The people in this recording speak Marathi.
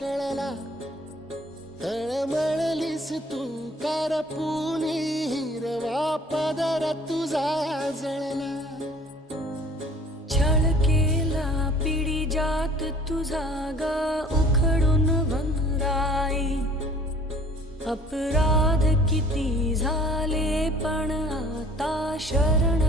कळला, तळमळलीस तू करपुनी, हिरवा पदर तुझा जळला. छळ केला पिढी जात तुझा ग उखडून वनराई. अपराध किती झाले पण आता शरण